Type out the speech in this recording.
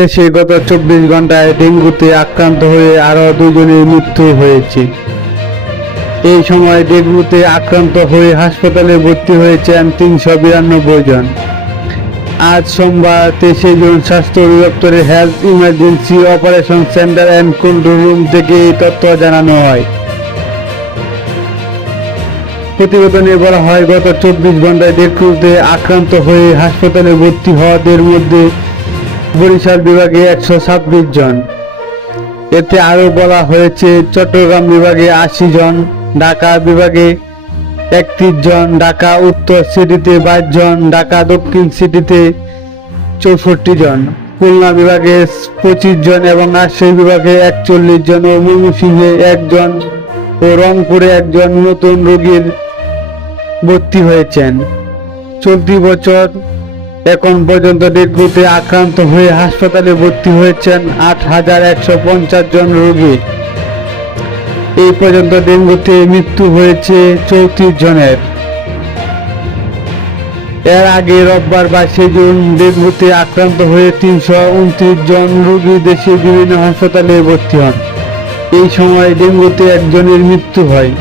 দেশে গত 24 ঘন্টায় ডেঙ্গুতে আক্রান্ত হয়ে আরও 2 জনের মৃত্যু হয়েছে। এই সময় ডেঙ্গুতে আক্রান্ত হয়ে হাসপাতালে ভর্তি হয়েছেন 392 জন। আজ সোমবার 23 জুন স্বাস্থ্য অধিদপ্তরের health emergency operation centre and control room থেকে এই তথ্য জানানো হয়। প্রতিবেদনে বলা হয়, গত 24 ঘন্টায় ডেঙ্গুতে আক্রান্ত হয়ে হাসপাতালে ভর্তি হওয়াদের মধ্যে বরিশাল বিভাগে 126 জন। এতে আরও বলা হয়েছে, চট্টগ্রাম বিভাগে 80 জন, ঢাকা বিভাগে 31 জন, ঢাকা উত্তর সিটিতে 22 জন, ঢাকা দক্ষিণ সিটিতে 64 জন, খুলনা বিভাগে 25 জন এবং রাজশাহী বিভাগে 41 জন ও ময়মনসিংহে 1 জন ও রংপুরে 1 জন নতুন রোগীর ভর্তি হয়েছেন। চলতি বছর এখন পর্যন্ত ডেঙ্গুতে আক্রান্ত হয়ে হাসপাতালে ভর্তি হয়েছেন 8,150 জন রোগী। এই পর্যন্ত ডেঙ্গুতে মৃত্যু হয়েছে 34 জনের। এর আগে রোববার 22 জুন ডেঙ্গুতে আক্রান্ত হয়ে 329 জন রোগী দেশের বিভিন্ন হাসপাতালে ভর্তি হন। এই সময় ডেঙ্গুতে 1 জনের মৃত্যু হয়।